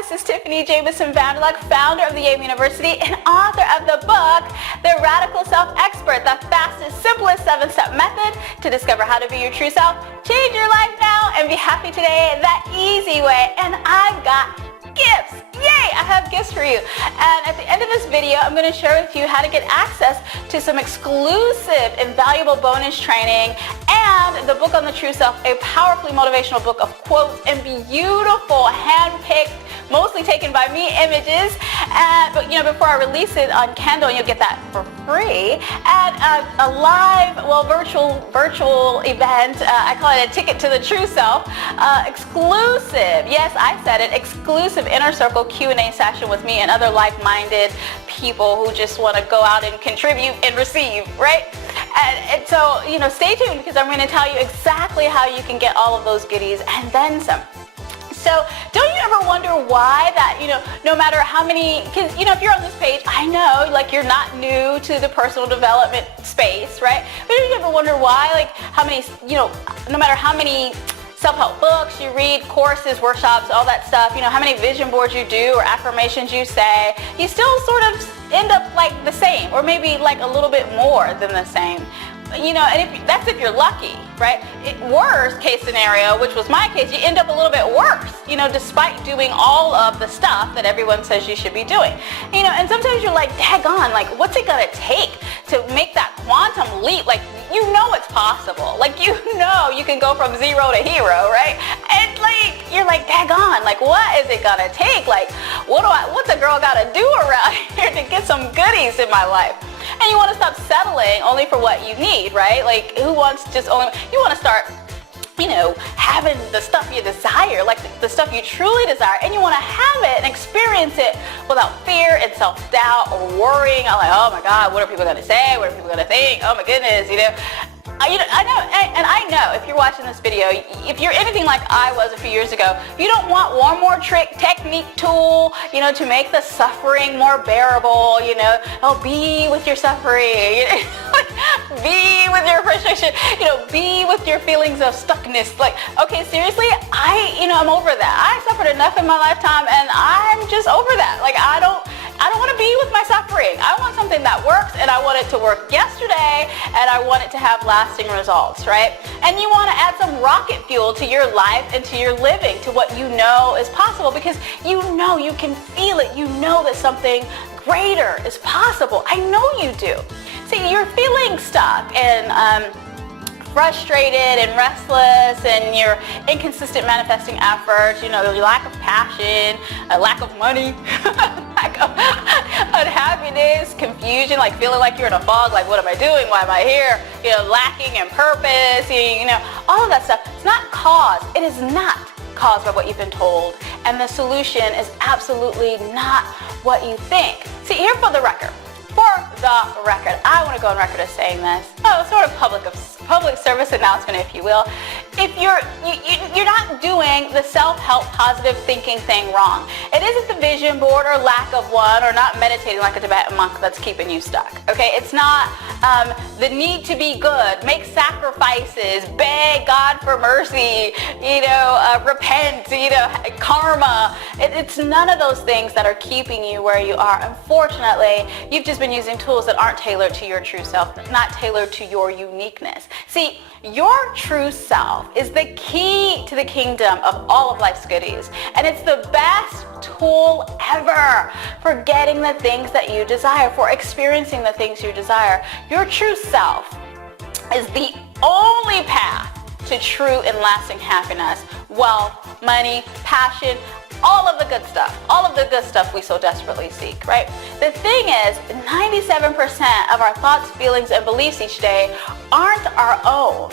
this is Tiffany Jamison Vanderluck, founder of the Yale University and author of the book, The Radical Self-Expert, the fastest, simplest 7-step method to discover how to be your true self, change your life now, and be happy today the easy way. And I've got gifts. Yay! I have gifts for you. And at the end of this video, I'm going to share with you how to get access to some exclusive, invaluable bonus training and the book on the true self, a powerfully motivational book of quotes and beautiful, hand-picked, mostly taken by me images. But before I release it on Kindle, you'll get that for free. And a live, virtual event. I call it a ticket to the true self. Exclusive. Yes, I said it. Exclusive inner circle Q&A session with me and other like-minded people who just want to go out and contribute and receive, right? And so, stay tuned because I'm going to tell you exactly how you can get all of those goodies and then some. So don't you ever wonder why that, no matter how many, because, if you're on this page, I know, you're not new to the personal development space, right? But don't you ever wonder why, how many, no matter how many self-help books you read, courses, workshops, all that stuff, how many vision boards you do or affirmations you say, you still sort of end up the same, or maybe a little bit more than the same. And that's if you're lucky, right? Worst case scenario, which was my case, you end up a little bit worse, despite doing all of the stuff that everyone says you should be doing. And sometimes you're daggone, what's it gonna take to make that quantum leap? It's possible. You can go from zero to hero, right? And you're daggone, what is it gonna take? What's a girl gotta do around here to get some goodies in my life? And you want to stop settling only for what you need, right? Who wants you want to start, having the stuff you desire, the stuff you truly desire, and you want to have it and experience it without fear and self-doubt or worrying. Oh my God, what are people going to say? What are people going to think? Oh my goodness, I know if you're watching this video, if you're anything like I was a few years ago, you don't want one more technique, tool, to make the suffering more bearable, be with your suffering, be with your frustration, be with your feelings of stuckness. Okay, seriously, I'm over that. I suffered enough in my lifetime and I'm just over that. I don't want to be with my suffering. I want something that works, and I want it to work yesterday, and I want it to have lasting results, right? And you want to add some rocket fuel to your life and to your living, to what you know is possible, because you can feel it. You know that something greater is possible. I know you do. See, you're feeling stuck and frustrated and restless, and your inconsistent manifesting efforts, your lack of passion, a lack of money, lack of unhappiness, confusion, feeling like you're in a fog, what am I doing? Why am I here? Lacking in purpose, all of that stuff. It's not caused. It is not caused by what you've been told, and the solution is absolutely not what you think. See, here for the record, I want to go on record as saying this. Sort of public service announcement, if you will. If you're not doing the self-help positive thinking thing wrong. It isn't the vision board or lack of one, or not meditating like a Tibetan monk that's keeping you stuck. Okay, it's not the need to be good, make sacrifices, beg God for mercy, repent, karma. It's none of those things that are keeping you where you are. Unfortunately, you've just been using tools that aren't tailored to your true self, not tailored to your uniqueness. See, your true self is the key to the kingdom of all of life's goodies, and it's the best tool ever for getting the things that you desire, for experiencing the things you desire. Your true self is the only path to true and lasting happiness, wealth, money, passion, all of the good stuff we so desperately seek, right? The thing is, 97% of our thoughts, feelings, and beliefs each day aren't our own.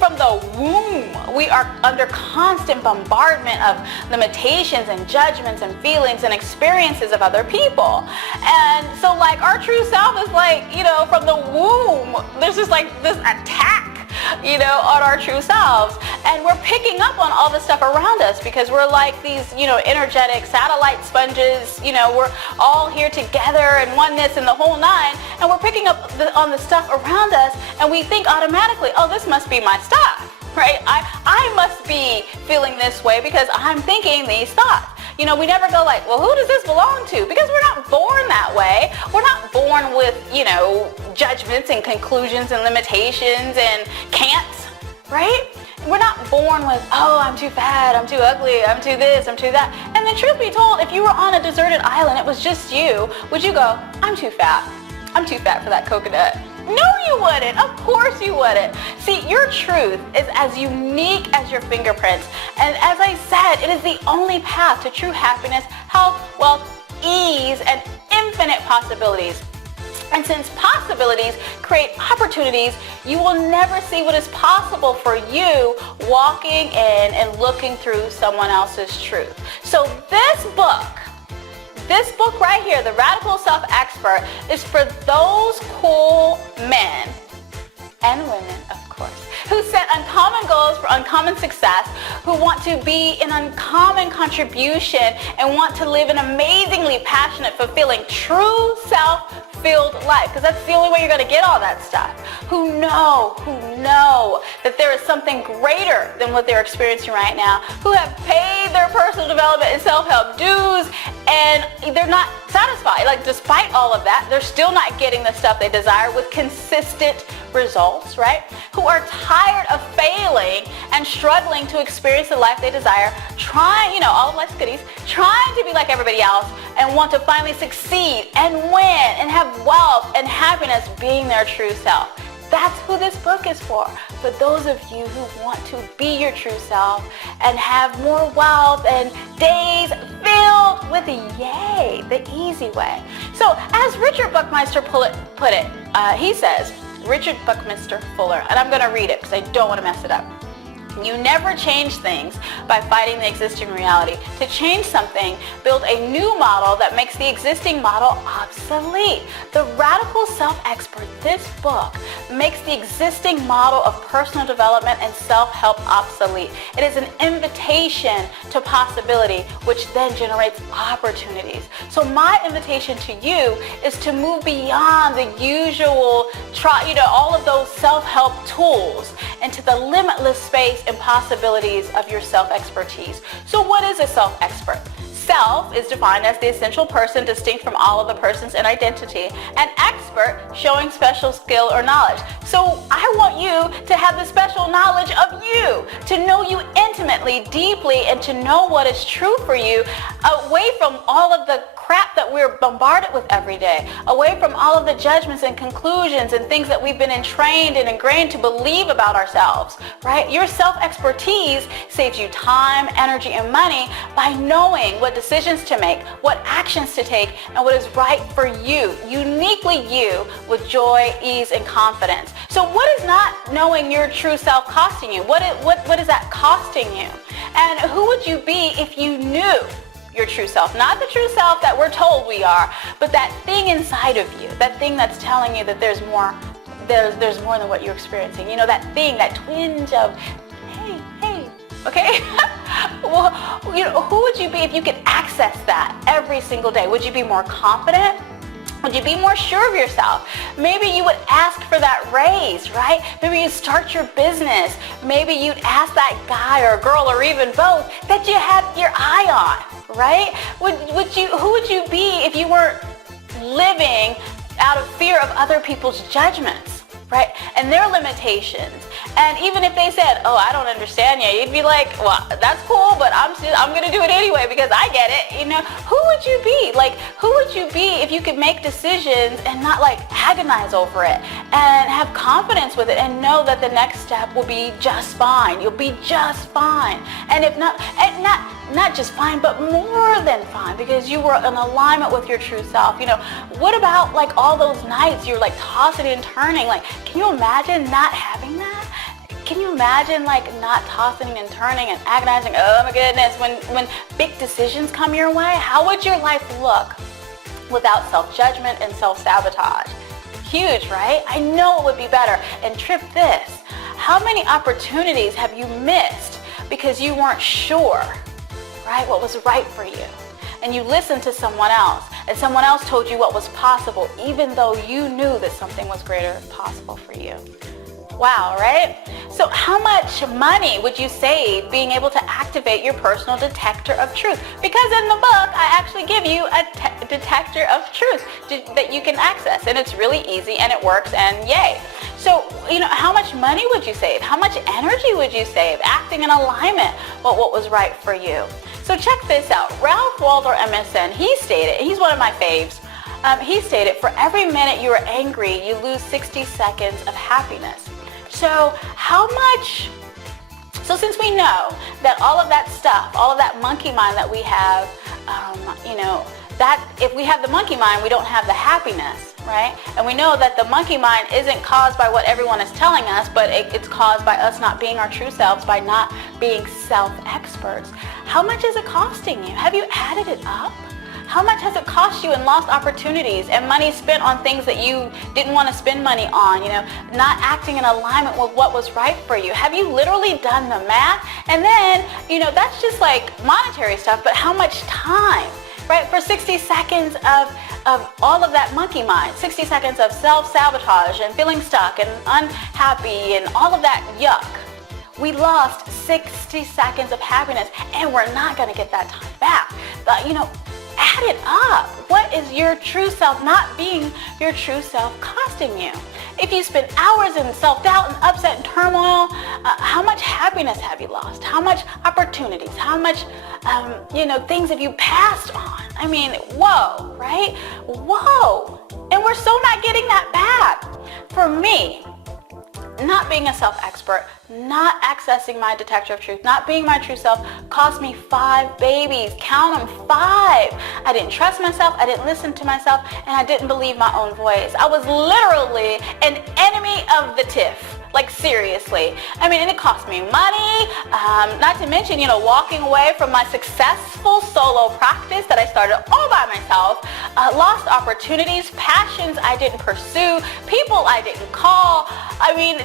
From the womb, we are under constant bombardment of limitations and judgments and feelings and experiences of other people. And so our true self is from the womb, there's just this attack on our true selves, and we're picking up on all the stuff around us because we're these, energetic satellite sponges. We're all here together in oneness and the whole nine, and we're picking up on the stuff around us, and we think automatically, oh, this must be my stuff, right? I must be feeling this way because I'm thinking these thoughts. We never go like, well, who does this belong to? Because we're not born that way. We're not born with, judgments and conclusions and limitations and can'ts, right? We're not born with, oh, I'm too fat, I'm too ugly, I'm too this, I'm too that. And the truth be told, if you were on a deserted island, it was just you, would you go, I'm too fat. I'm too fat for that coconut? No, you wouldn't. Of course you wouldn't. See, your truth is as unique as your fingerprints. And as I said, it is the only path to true happiness, health, wealth, ease, and infinite possibilities. And since possibilities create opportunities, you will never see what is possible for you walking in and looking through someone else's truth. So this book right here, The Radical Self-Expert, is for those cool men and women, of course, who set uncommon goals for uncommon success, who want to be an uncommon contribution and want to live an amazingly passionate, fulfilling, true self-filled life, because that's the only way you're going to get all that stuff. Who know that there is something greater than what they're experiencing right now, who have paid their personal development and self-help dues, and they're not satisfied. Like, despite all of that, they're still not getting the stuff they desire with consistent results, right? Who are tired of failing and struggling to experience the life they desire, trying, all of life's goodies, trying to be like everybody else, and want to finally succeed and win and have wealth and happiness being their true self. That's who this book is for those of you who want to be your true self and have more wealth and days filled with yay, the easy way. So as Richard Buckminster put it, he says, Richard Buckminster Fuller, and I'm going to read it because I don't want to mess it up. You never change things by fighting the existing reality. To change something, build a new model that makes the existing model obsolete. The Radical Self-Expert, this book, makes the existing model of personal development and self-help obsolete. It is an invitation to possibility, which then generates opportunities. So my invitation to you is to move beyond the usual, all of those self-help tools into the limitless space and possibilities of your self-expertise. So what is a self-expert? Self is defined as the essential person distinct from all other persons in identity. An expert showing special skill or knowledge. So I want you to have the special knowledge of you, to know you intimately, deeply, and to know what is true for you, away from all of the crap that we're bombarded with every day, away from all of the judgments and conclusions and things that we've been entrained and ingrained to believe about ourselves, right? Your self-expertise saves you time, energy, and money by knowing what decisions to make, what actions to take, and what is right for you, uniquely you, with joy, ease, and confidence. So what is not knowing your true self costing you? What is that costing you? And who would you be if you knew your true self? Not the true self that we're told we are, but that thing inside of you, that thing that's telling you that there's more than what you're experiencing. That thing, that twinge of, hey, okay? Well, who would you be if you could access that every single day? Would you be more confident? Would you be more sure of yourself? Maybe you would ask for that raise, right? Maybe you'd start your business. Maybe you'd ask that guy or girl or even both that you had your eye on, right? Who would you be if you weren't living out of fear of other people's judgments, right? And their limitations. And even if they said, oh, I don't understand you, you'd be like, well, that's cool, but I'm going to do it anyway because I get it. Who would you be? Who would you be if you could make decisions and not agonize over it and have confidence with it and know that the next step will be just fine. You'll be just fine. And if not just fine, but more than fine, because you were in alignment with your true self. What about all those nights you're tossing and turning? Can you imagine not having that? Can you imagine not tossing and turning and agonizing, oh my goodness, when big decisions come your way? How would your life look without self-judgment and self-sabotage? Huge, right? I know it would be better. And trip this, how many opportunities have you missed because you weren't sure, right, what was right for you? And you listened to someone else, and someone else told you what was possible, even though you knew that something was greater possible for you. Wow, right? So how much money would you save being able to activate your personal detector of truth? Because in the book, I actually give you a detector of truth that you can access, and it's really easy and it works, and yay. So, how much money would you save? How much energy would you save acting in alignment with what was right for you? So check this out. Ralph Waldo Emerson, he stated, he's one of my faves, he stated, for every minute you are angry, you lose 60 seconds of happiness. So since we know that all of that stuff, all of that monkey mind that we have, that if we have the monkey mind, we don't have the happiness, right? And we know that the monkey mind isn't caused by what everyone is telling us, but it's caused by us not being our true selves, by not being self-experts. How much is it costing you? Have you added it up? How much has it cost you in lost opportunities and money spent on things that you didn't want to spend money on, not acting in alignment with what was right for you? Have you literally done the math? And then, that's just like monetary stuff, but how much time, right? For 60 seconds of all of that monkey mind, 60 seconds of self-sabotage and feeling stuck and unhappy and all of that yuck. We lost 60 seconds of happiness, and we're not going to get that time back. But, add it up. What is your true self not being your true self costing you? If you spend hours in self-doubt and upset and turmoil, how much happiness have you lost? How much opportunities? How much, things have you passed on? I mean, whoa, right? Whoa. And we're so not getting that back. For me, not being a self-expert, not accessing my detector of truth, not being my true self cost me 5 babies. Count them, 5. I didn't trust myself, I didn't listen to myself, and I didn't believe my own voice. I was literally an enemy of the TIFF. Like, seriously. I mean, and it cost me money, not to mention, walking away from my successful solo practice that I started all by myself, lost opportunities, passions I didn't pursue, people I didn't call. I mean,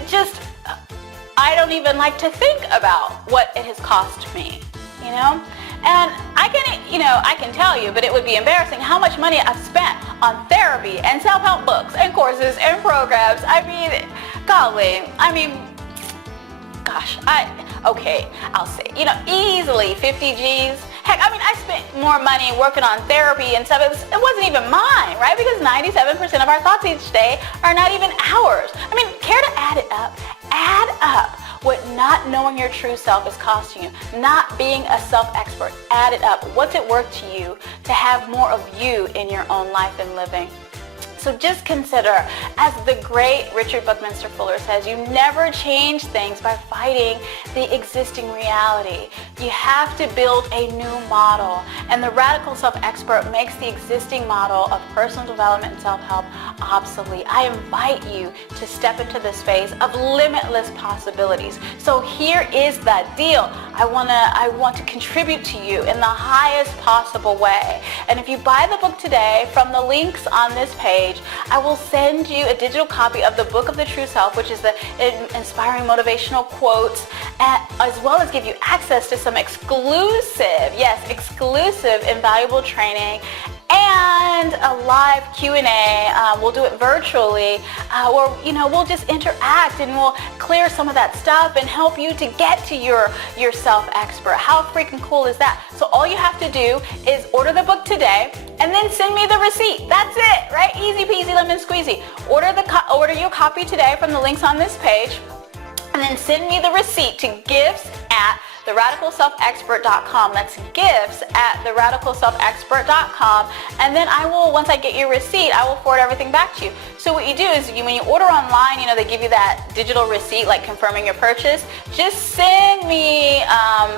I don't even like to think about what it has cost me, And I can tell you, but it would be embarrassing how much money I've spent on therapy and self-help books and courses and programs. I'll say, easily 50 G's. Heck, I spent more money working on therapy and stuff. It wasn't even mine, right? Because 97% of our thoughts each day are not even ours. Care to add it up? Add up what not knowing your true self is costing you, not being a self-expert. Add it up. What's it worth to you to have more of you in your own life and living? So just consider, as the great Richard Buckminster Fuller says, you never change things by fighting the existing reality. You have to build a new model. And the radical self-expert makes the existing model of personal development and self-help obsolete. I invite you to step into this phase of limitless possibilities. So here is the deal. I want to contribute to you in the highest possible way. And if you buy the book today from the links on this page, I will send you a digital copy of the Book of the True Self, which is the inspiring motivational quotes, as well as give you access to some exclusive invaluable training and a live Q&A. We'll do it virtually, where we'll just interact and we'll clear some of that stuff and help you to get to your self-expert. How freaking cool is that? So all you have to do is order the book today and then send me the receipt. That's it, right? Easy peasy lemon squeezy. Order your copy today from the links on this page, and then send me the receipt to gifts@theradicalselfexpert.com. That's gifts@theradicalselfexpert.com. And then once I get your receipt, I will forward everything back to you. So what you do is when you order online, they give you that digital receipt, like confirming your purchase. Just send me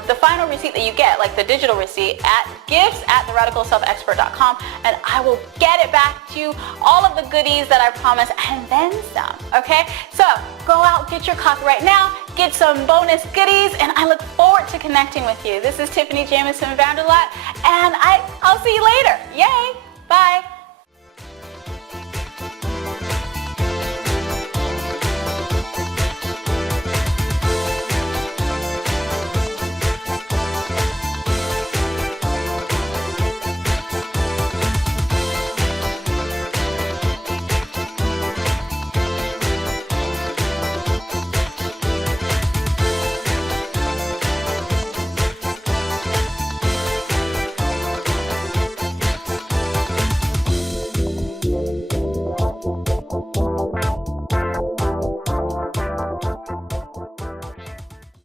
the final receipt that you get, like the digital receipt, at gifts@theradicalselfexpert.com, and I will get it back to you, all of the goodies that I promised, and then some, okay? So go out, get your copy right now, get some bonus goodies, and I look forward to connecting with you. This is Tiffany Jamison Vanderlat, and I'll see you later. Yay! Bye!